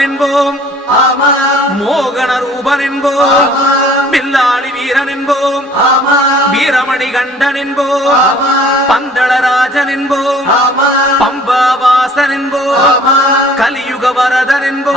ரூபன் என்போம், மோகன ரூபன் என்போம், பில்லாளி வீரன் என்போம், வீரமணி கண்டன் என்போம், பந்தளராஜன் என்போம், பம்பாவாசன் என்போம், கலியுக வரதன் என்போம்.